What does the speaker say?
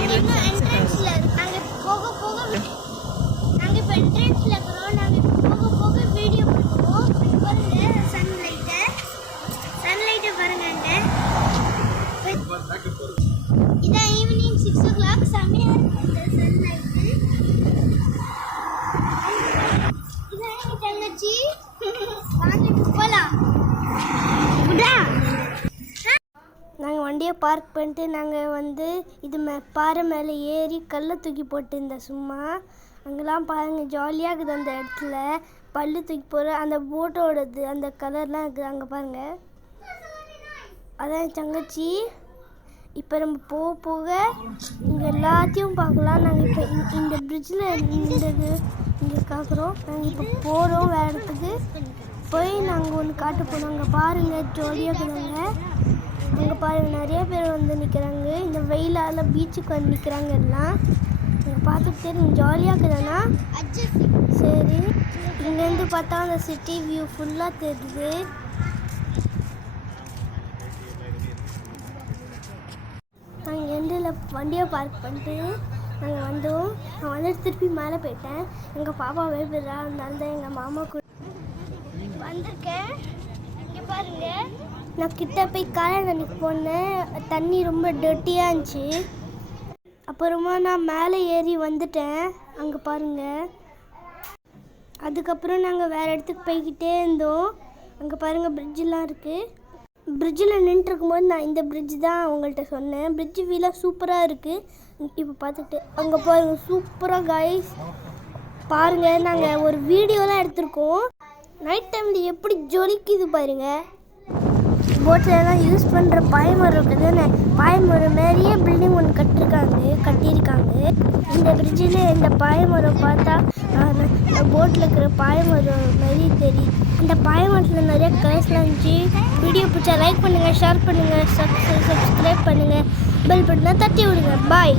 நாங்க இன்னும் என்ட்ரன்ஸ்ல நாங்க போக போக நாங்க இப்ப என்ட்ரன்ஸ்ல இருக்கோம். நாங்க போக போக வீடியோ பண்ணுவோம். பாருங்க சன்லைட் பாருங்க. இதான் ஈவினிங் 6 o'clock செமையா இருக்கு சன்லைட். இதான் எங்க தங்கச்சி. வாங்க போலாம். நாங்கள் வண்டியை பார்க் பண்ணிட்டு நாங்கள் வந்து இது பாறை மேலே ஏறி கல்லை தூக்கி போட்டுருந்தேன் சும்மா. அங்கெல்லாம் பாருங்கள் ஜாலியாக இருக்குது. அந்த இடத்துல பல்லு தூக்கி போகிற அந்த போட்டோடது அந்த கலர்லாம் இருக்குது அங்கே பாருங்கள். அதான் என் தங்கச்சி. இப்போ நம்ம போக போக இங்கே எல்லாத்தையும் பார்க்கலாம். நாங்கள் இப்போ இந்த பிரிட்ஜில் இங்கே பார்க்குறோம். நாங்கள் இப்போ போகிறோம் வேறு இடத்துக்கு. போய் நாங்கள் ஒன்று காட்ட போனோம். அங்கே பாருங்கள் ஜாலியாக இருக்குதுங்க. அங்கே பாருங்கள் நிறைய பேர் வந்து நிற்கிறாங்க. இந்த வெயிலால் பீச்சுக்கு வந்து நிற்கிறாங்க எல்லாம். நீங்கள் பார்த்துட்டு தெரியும் ஜாலியாக இருக்குதுண்ணா. சரி, இங்கேருந்து பார்த்தா அந்த சிட்டி வியூ ஃபுல்லாக தெரியுது. நாங்கள் எண்டில் வண்டியை பார்க் பண்ணிட்டு நாங்கள் வந்தோம். நான் வந்துட்டு திருப்பி மேலே போயிட்டேன். எங்கள் பாப்பா வேப்பிடுறா, அதனால தான் எங்கள் மாமா கூட வந்திருக்கேன். இங்கே பாருங்கள், நான் கிட்ட போய் காலை நனைக்கு போனேன். தண்ணி ரொம்ப டர்ட்டியாக இருந்துச்சு. அப்புறமா நான் மேலே ஏறி வந்துட்டேன். அங்கே பாருங்கள். அதுக்கப்புறம் நாங்கள் வேறு இடத்துக்கு போய்கிட்டே இருந்தோம். அங்கே பாருங்கள் பிரிட்ஜெலாம் இருக்குது. பிரிட்ஜில் நின்றுருக்கும்போது நான் இந்த பிரிட்ஜ் தான் உங்கள்கிட்ட சொன்னேன். பிரிட்ஜ் வீலாக சூப்பராக இருக்குது. இப்போ பார்த்துட்டு அங்கே பாருங்கள் சூப்பராக கைஸ் பாருங்கள். நாங்கள் ஒரு வீடியோலாம் எடுத்திருக்கோம். நைட் டைமில் எப்படி ஜொலிக்குது பாருங்கள். போட்டிலலாம் யூஸ் பண்ணுற பாய்மரம் இருக்குதுன்னு பாய்மரம் மாதிரியே பில்டிங் ஒன்று கட்டியிருக்காங்க. இந்த பிரிட்ஜில் இந்த பாய்மரம் பார்த்தா இந்த போட்டில் இருக்கிற பாய்மரம் மாதிரி தெரியும். இந்த பாய்மரத்தில் நிறைய கலர்ஸ்லாம் இருந்துச்சு. வீடியோ பிடிச்சா லைக் பண்ணுங்கள், ஷேர் பண்ணுங்கள், சப்ஸ்கிரைப் பண்ணுங்கள், பெல் பட்டனை தட்டி விடுங்க. பாய்.